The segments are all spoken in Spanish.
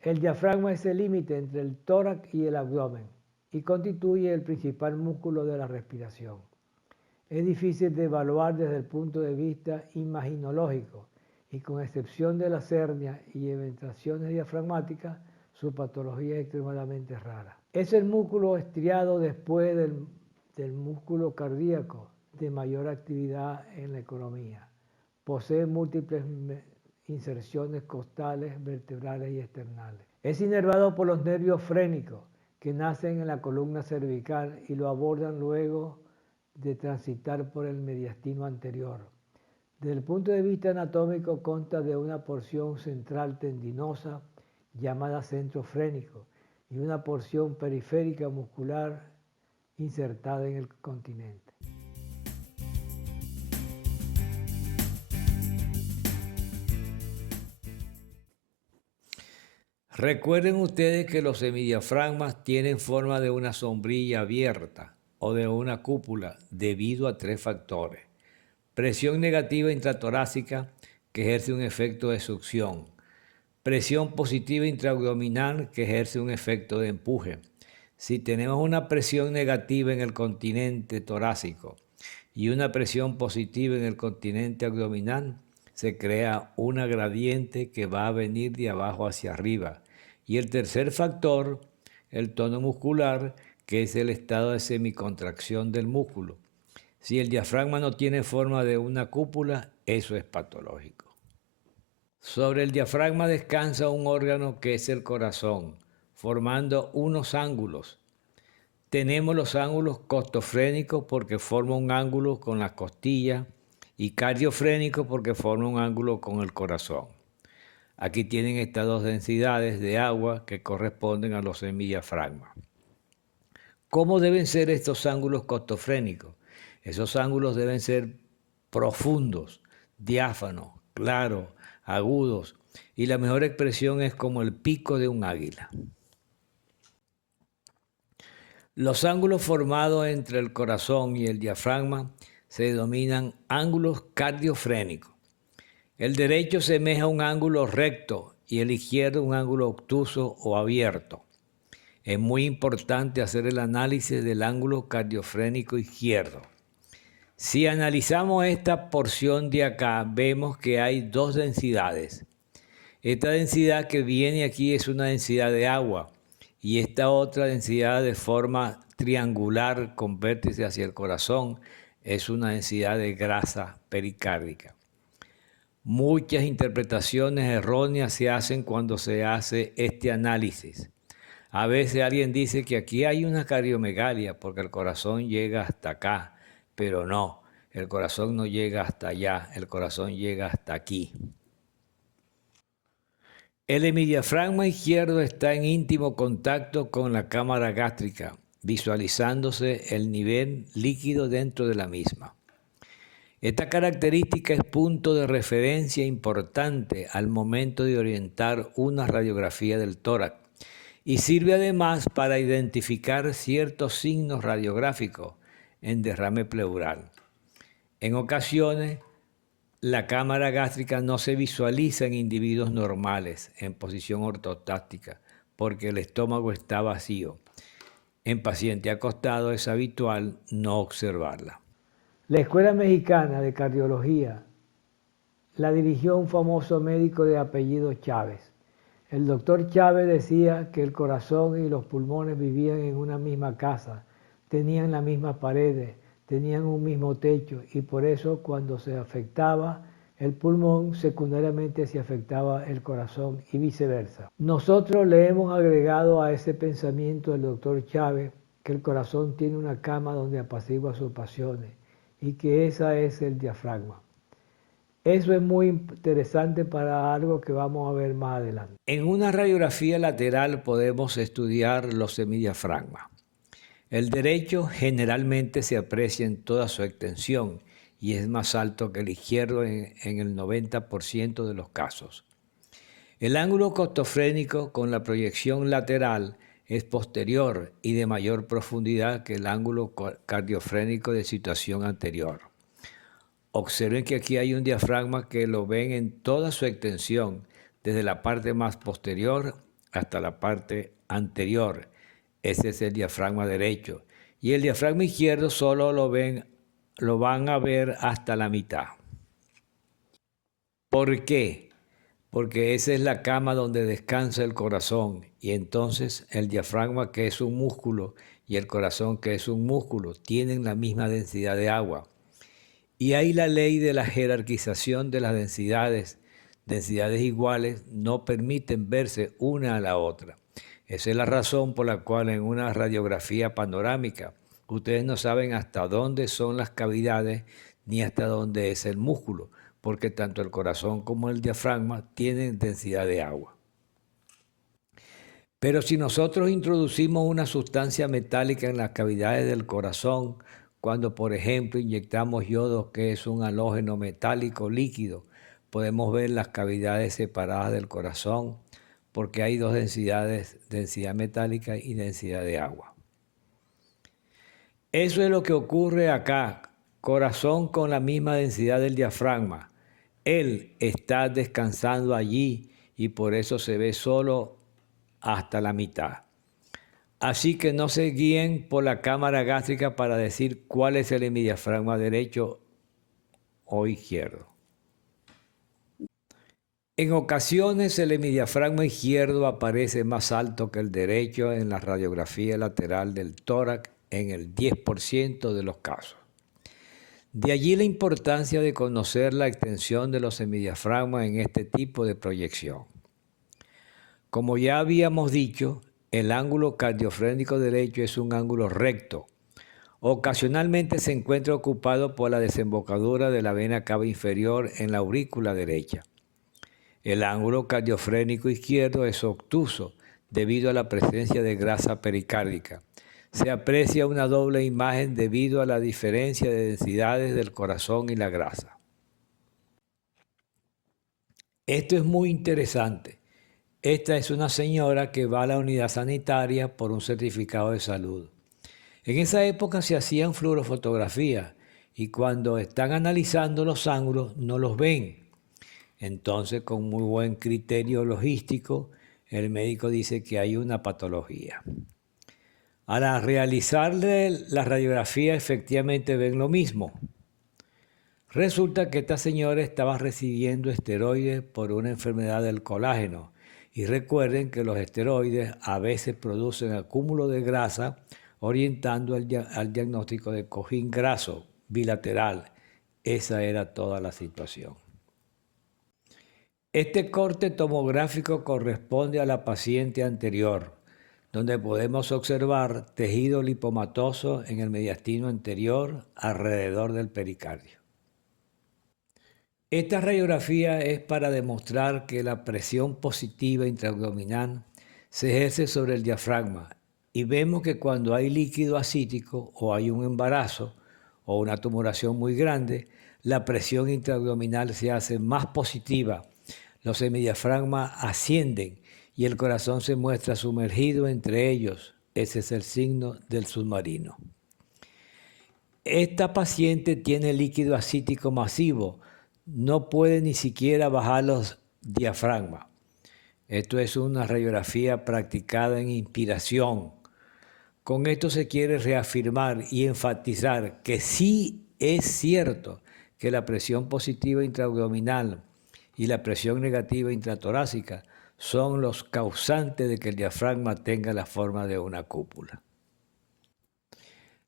El diafragma es el límite entre el tórax y el abdomen y constituye el principal músculo de la respiración. Es difícil de evaluar desde el punto de vista imaginológico y con excepción de las hernias y eventaciones diafragmáticas, su patología es extremadamente rara. Es el músculo estriado después del músculo cardíaco de mayor actividad en la economía. Posee múltiples inserciones costales, vertebrales y esternales. Es inervado por los nervios frénicos que nacen en la columna cervical y lo abordan luego de transitar por el mediastino anterior. Desde el punto de vista anatómico consta de una porción central tendinosa llamada centro frénico y una porción periférica muscular insertada en el continente. Recuerden ustedes que los semidiafragmas tienen forma de una sombrilla abierta o de una cúpula debido a 3 factores. Presión negativa intratorácica que ejerce un efecto de succión. Presión positiva intraabdominal que ejerce un efecto de empuje. Si tenemos una presión negativa en el continente torácico y una presión positiva en el continente abdominal, se crea una gradiente que va a venir de abajo hacia arriba. Y el tercer factor, el tono muscular, que es el estado de semicontracción del músculo. Si el diafragma no tiene forma de una cúpula, eso es patológico. Sobre el diafragma descansa un órgano que es el corazón, formando unos ángulos. Tenemos los ángulos costofrénicos porque forma un ángulo con las costillas y cardiofrénicos porque forma un ángulo con el corazón. Aquí tienen estas 2 densidades de agua que corresponden a los semidiafragmas. ¿Cómo deben ser estos ángulos costofrénicos? Esos ángulos deben ser profundos, diáfanos, claros, agudos, y la mejor expresión es como el pico de un águila. Los ángulos formados entre el corazón y el diafragma se denominan ángulos cardiofrénicos. El derecho semeja un ángulo recto y el izquierdo un ángulo obtuso o abierto. Es muy importante hacer el análisis del ángulo cardiofrénico izquierdo. Si analizamos esta porción de acá, vemos que hay 2 densidades. Esta densidad que viene aquí es una densidad de agua y esta otra densidad de forma triangular con vértice hacia el corazón es una densidad de grasa pericárdica. Muchas interpretaciones erróneas se hacen cuando se hace este análisis. A veces alguien dice que aquí hay una cardiomegalia porque el corazón llega hasta acá, pero no, el corazón no llega hasta allá, el corazón llega hasta aquí. El hemidiafragma izquierdo está en íntimo contacto con la cámara gástrica, visualizándose el nivel líquido dentro de la misma. Esta característica es punto de referencia importante al momento de orientar una radiografía del tórax y sirve además para identificar ciertos signos radiográficos en derrame pleural. En ocasiones, la cámara gástrica no se visualiza en individuos normales en posición ortostática porque el estómago está vacío. En paciente acostado es habitual no observarla. La Escuela Mexicana de Cardiología la dirigió un famoso médico de apellido Chávez. El doctor Chávez decía que el corazón y los pulmones vivían en una misma casa, tenían las mismas paredes, tenían un mismo techo y por eso cuando se afectaba el pulmón, secundariamente se afectaba el corazón y viceversa. Nosotros le hemos agregado a ese pensamiento del doctor Chávez que el corazón tiene una cama donde apacigua sus pasiones y que esa es el diafragma. Eso es muy interesante para algo que vamos a ver más adelante. En una radiografía lateral podemos estudiar los semidiafragmas. El derecho generalmente se aprecia en toda su extensión y es más alto que el izquierdo en el 90% de los casos. El ángulo costofrénico con la proyección lateral es posterior y de mayor profundidad que el ángulo cardiofrénico de situación anterior. Observen que aquí hay un diafragma que lo ven en toda su extensión, desde la parte más posterior hasta la parte anterior. Ese es el diafragma derecho. Y el diafragma izquierdo solo lo van a ver hasta la mitad. ¿Por qué? Porque esa es la cama donde descansa el corazón, y entonces el diafragma, que es un músculo, y el corazón, que es un músculo, tienen la misma densidad de agua. Y hay la ley de la jerarquización de las densidades. Densidades iguales no permiten verse una a la otra. Esa es la razón por la cual en una radiografía panorámica ustedes no saben hasta dónde son las cavidades ni hasta dónde es el músculo, porque tanto el corazón como el diafragma tienen densidad de agua. Pero si nosotros introducimos una sustancia metálica en las cavidades del corazón, cuando por ejemplo inyectamos yodo, que es un halógeno metálico líquido, podemos ver las cavidades separadas del corazón, porque hay dos densidades, densidad metálica y densidad de agua. Eso es lo que ocurre acá, corazón con la misma densidad del diafragma. Él está descansando allí y por eso se ve solo hasta la mitad. Así que no se guíen por la cámara gástrica para decir cuál es el hemidiafragma derecho o izquierdo. En ocasiones el hemidiafragma izquierdo aparece más alto que el derecho en la radiografía lateral del tórax en el 10% de los casos. De allí la importancia de conocer la extensión de los hemidiafragmas en este tipo de proyección. Como ya habíamos dicho, el ángulo cardiofrénico derecho es un ángulo recto. Ocasionalmente se encuentra ocupado por la desembocadura de la vena cava inferior en la aurícula derecha. El ángulo cardiofrénico izquierdo es obtuso debido a la presencia de grasa pericárdica. Se aprecia una doble imagen debido a la diferencia de densidades del corazón y la grasa. Esto es muy interesante. Esta es una señora que va a la unidad sanitaria por un certificado de salud. En esa época se hacían fluorofotografías y cuando están analizando los ángulos no los ven. Entonces, con muy buen criterio logístico, el médico dice que hay una patología. Al realizarle la radiografía, efectivamente ven lo mismo. Resulta que esta señora estaba recibiendo esteroides por una enfermedad del colágeno. Y recuerden que los esteroides a veces producen acúmulo de grasa, orientando al diagnóstico de cojín graso bilateral. Esa era toda la situación. Este corte tomográfico corresponde a la paciente anterior, donde podemos observar tejido lipomatoso en el mediastino anterior alrededor del pericardio. Esta radiografía es para demostrar que la presión positiva intraabdominal se ejerce sobre el diafragma y vemos que cuando hay líquido ascítico o hay un embarazo o una tumoración muy grande, la presión intraabdominal se hace más positiva, los hemidiafragmas ascienden y el corazón se muestra sumergido entre ellos. Ese es el signo del submarino. Esta paciente tiene líquido ascítico masivo, no puede ni siquiera bajar los diafragmas. Esto es una radiografía practicada en inspiración. Con esto se quiere reafirmar y enfatizar que sí es cierto que la presión positiva intraabdominal y la presión negativa intratorácica son los causantes de que el diafragma tenga la forma de una cúpula.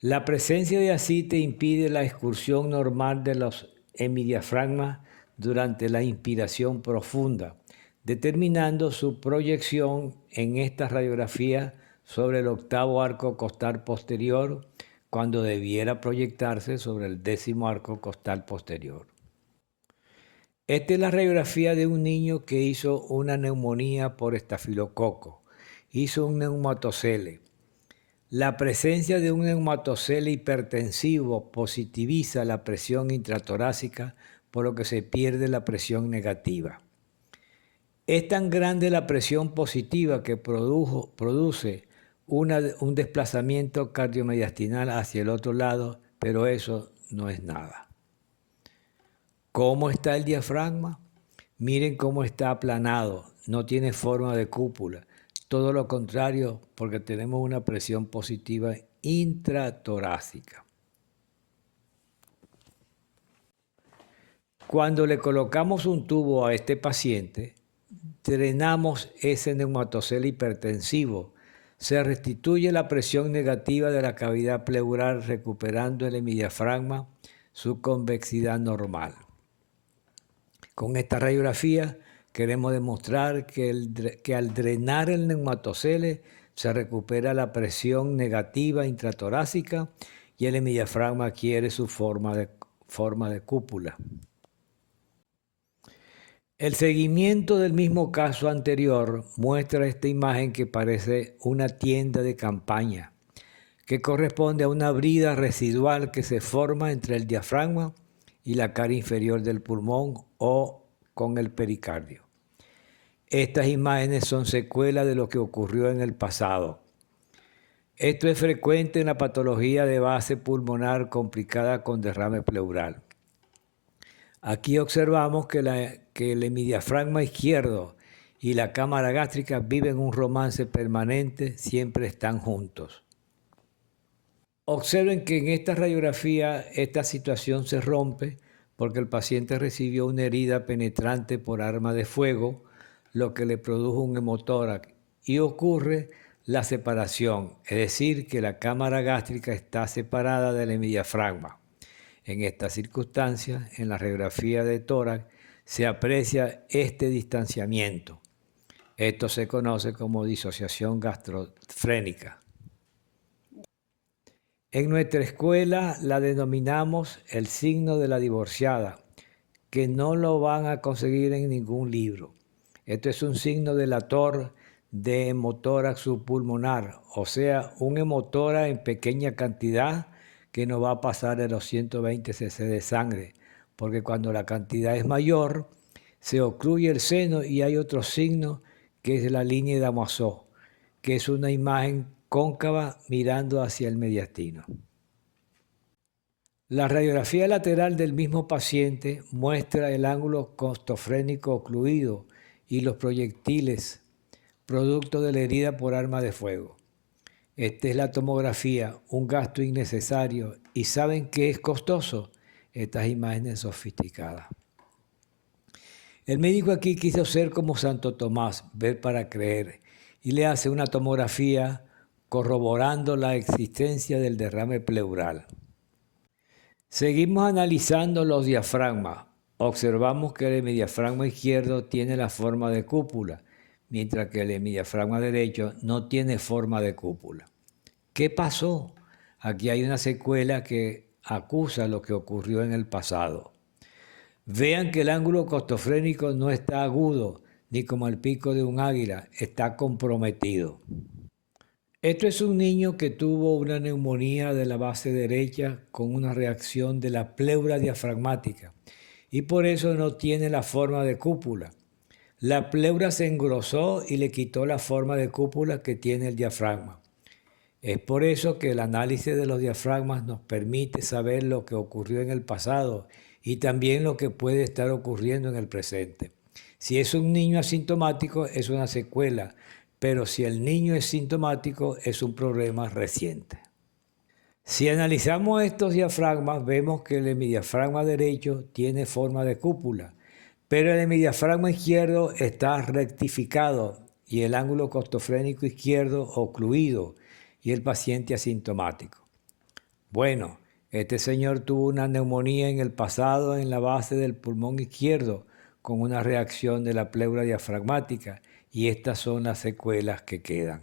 La presencia de ascite impide la excursión normal de los hemidiafragmas durante la inspiración profunda, determinando su proyección en esta radiografía sobre el octavo arco costal posterior, cuando debiera proyectarse sobre el 10º arco costal posterior. Esta es la radiografía de un niño que hizo una neumonía por estafilococo. Hizo un neumatocele. La presencia de un neumatocele hipertensivo positiviza la presión intratorácica, por lo que se pierde la presión negativa. Es tan grande la presión positiva que produce un desplazamiento cardiomediastinal hacia el otro lado, pero eso no es nada. ¿Cómo está el diafragma? Miren cómo está aplanado, no tiene forma de cúpula. todo lo contrario, porque tenemos una presión positiva intratorácica. Cuando le colocamos un tubo a este paciente, drenamos ese neumatocele hipertensivo. Se restituye la presión negativa de la cavidad pleural, recuperando el hemidiafragma su convexidad normal. Con esta radiografía queremos demostrar que al drenar el neumatocele se recupera la presión negativa intratorácica y el hemidiafragma adquiere su forma de cúpula. El seguimiento del mismo caso anterior muestra esta imagen que parece una tienda de campaña, que corresponde a una brida residual que se forma entre el diafragma y la cara inferior del pulmón o con el pericardio. Estas imágenes son secuelas de lo que ocurrió en el pasado. Esto es frecuente en la patología de base pulmonar complicada con derrame pleural. Aquí observamos que el hemidiafragma izquierdo y la cámara gástrica viven un romance permanente, siempre están juntos. Observen que en esta radiografía esta situación se rompe porque el paciente recibió una herida penetrante por arma de fuego, lo que le produjo un hemotórax, y ocurre la separación, es decir, que la cámara gástrica está separada del hemidiafragma. En estas circunstancias, en la radiografía de tórax, se aprecia este distanciamiento. Esto se conoce como disociación gastrofrénica. En nuestra escuela la denominamos el signo de la divorciada, que no lo van a conseguir en ningún libro. Esto es un signo delator de hemotórax subpulmonar, o sea, un hemotórax en pequeña cantidad que no va a pasar de los 120 cc de sangre, porque cuando la cantidad es mayor, se ocluye el seno y hay otro signo que es la línea de Damascus, que es una imagen cóncava mirando hacia el mediastino. La radiografía lateral del mismo paciente muestra el ángulo costofrénico ocluido y los proyectiles, producto de la herida por arma de fuego. Esta es la tomografía, un gasto innecesario. ¿Y saben qué es costoso? Estas imágenes sofisticadas. El médico aquí quiso ser como Santo Tomás, ver para creer, y le hace una tomografía corroborando la existencia del derrame pleural. Seguimos analizando los diafragmas. Observamos que el hemidiafragma izquierdo tiene la forma de cúpula, mientras que el hemidiafragma derecho no tiene forma de cúpula. ¿Qué pasó? Aquí hay una secuela que acusa lo que ocurrió en el pasado. Vean que el ángulo costofrénico no está agudo, ni como el pico de un águila, está comprometido. Esto es un niño que tuvo una neumonía de la base derecha con una reacción de la pleura diafragmática y por eso no tiene la forma de cúpula. La pleura se engrosó y le quitó la forma de cúpula que tiene el diafragma. Es por eso que el análisis de los diafragmas nos permite saber lo que ocurrió en el pasado y también lo que puede estar ocurriendo en el presente. Si es un niño asintomático, es una secuela, pero si el niño es sintomático, es un problema reciente. Si analizamos estos diafragmas, vemos que el hemidiafragma derecho tiene forma de cúpula, pero el hemidiafragma izquierdo está rectificado y el ángulo costofrénico izquierdo ocluido y el paciente asintomático. Bueno, este señor tuvo una neumonía en el pasado en la base del pulmón izquierdo con una reacción de la pleura diafragmática y estas son las secuelas que quedan.